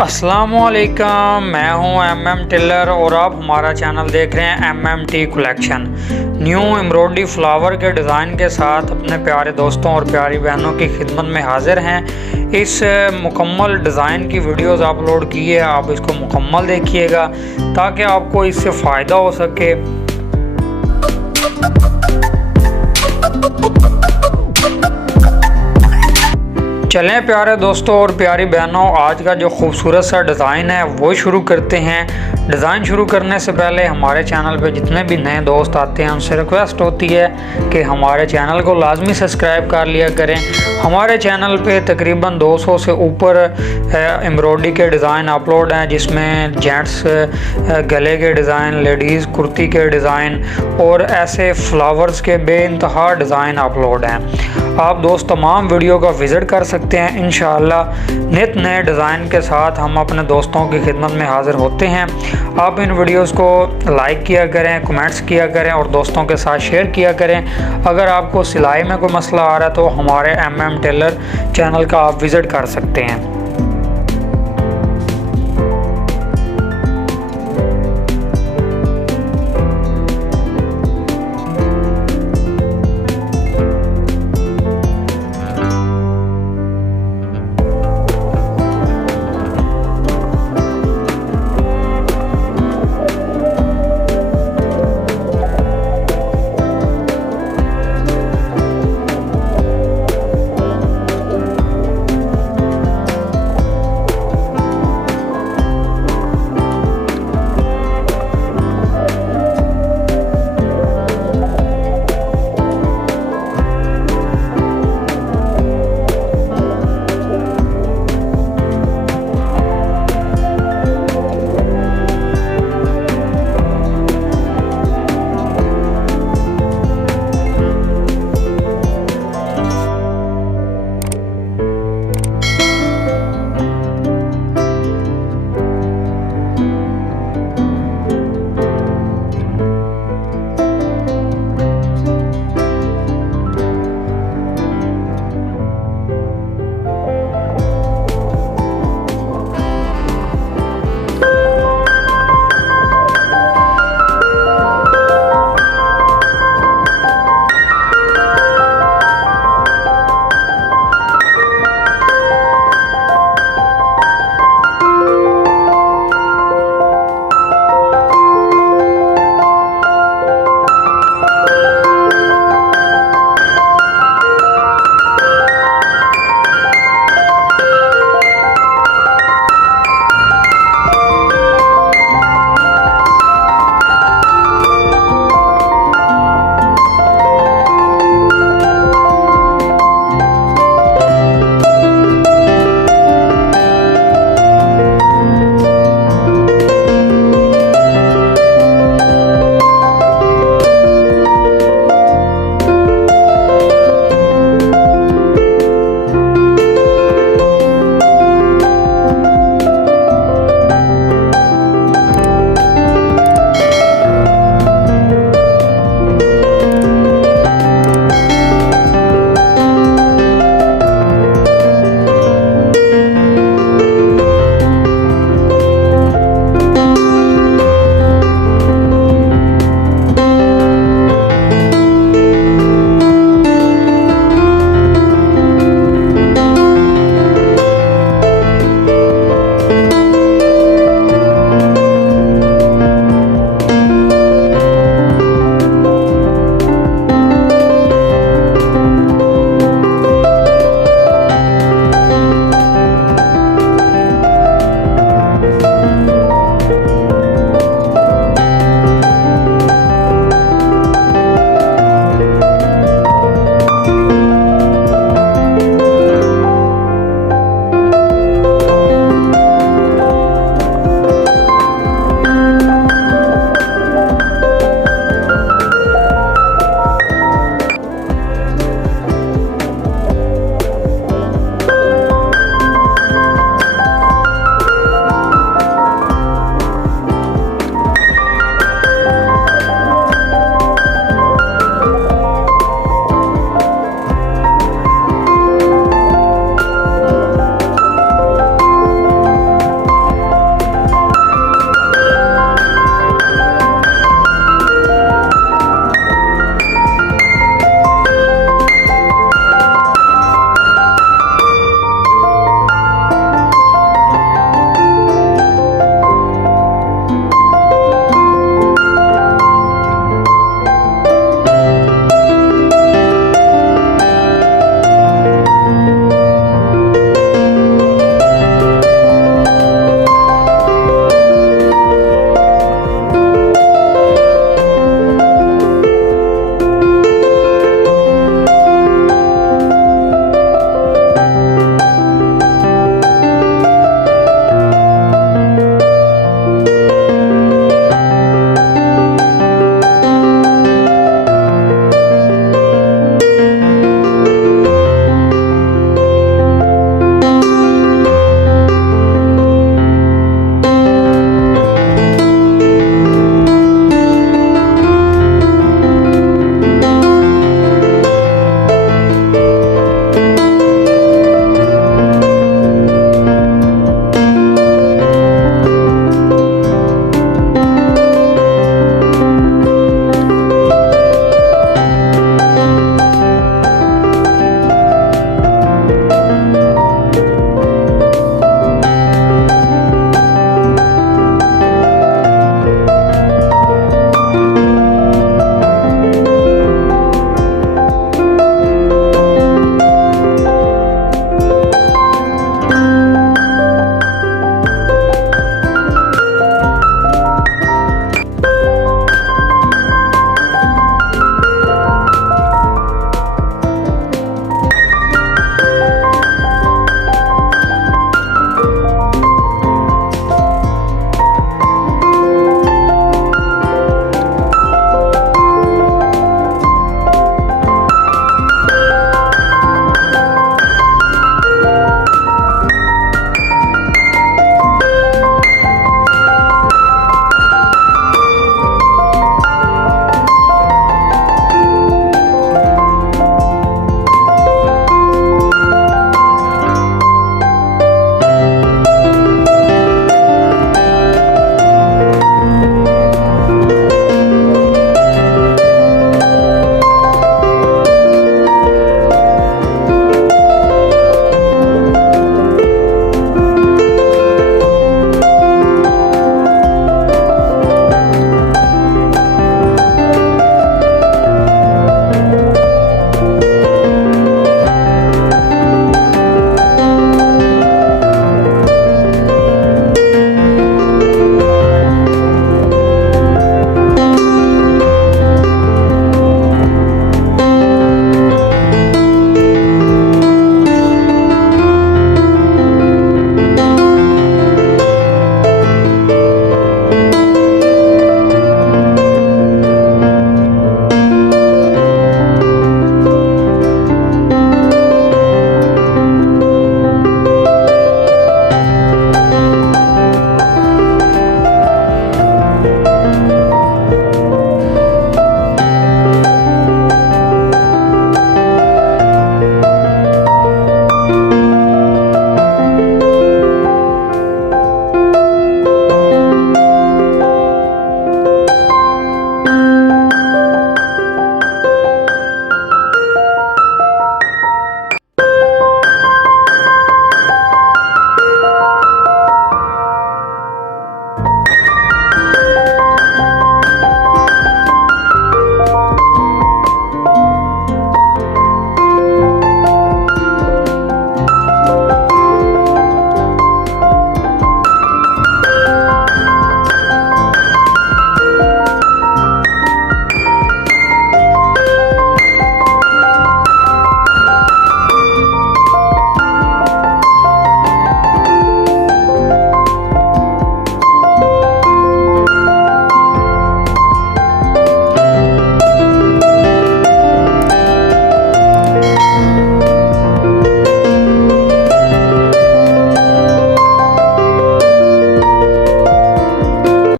अस्सलामुअलैकुम, मैं हूं टेलर और आप हमारा चैनल देख रहे हैं T collection. New embroidery flower के डिज़ाइन के साथ अपने प्यारे दोस्तों और प्यारी बहनों की खिदमत में हाजिर हैं। इस मुकम्मल डिज़ाइन की वीडियोस अपलोड की है, आप इसको मुकम्मल देखिएगा ताकि आपको इससे फ़ायदा हो सके। चलें प्यारे दोस्तों और प्यारी बहनों, आज का जो खूबसूरत सा डिज़ाइन है वो शुरू करते हैं। डिज़ाइन शुरू करने से पहले हमारे चैनल पे जितने भी नए दोस्त आते हैं उनसे रिक्वेस्ट होती है कि हमारे चैनल को लाजमी सब्सक्राइब कर लिया करें। हमारे चैनल पे तकरीबन 200 से ऊपर एम्ब्रॉयडरी के डिज़ाइन अपलोड हैं, जिसमें जेंट्स गले के डिज़ाइन, लेडीज़ कुर्ती के डिज़ाइन और ऐसे फ्लावर्स के बेइंतहा डिज़ाइन अपलोड हैं। आप दोस्त तमाम वीडियो का विज़िट कर सकते हैं। इंशाअल्लाह नित नए डिज़ाइन के साथ हम अपने दोस्तों की खिदमत में हाज़िर होते हैं। आप इन वीडियोस को लाइक किया करें, कमेंट्स किया करें और दोस्तों के साथ शेयर किया करें। अगर आपको सिलाई में कोई मसला आ रहा है तो हमारे टेलर चैनल का आप विज़िट कर सकते हैं।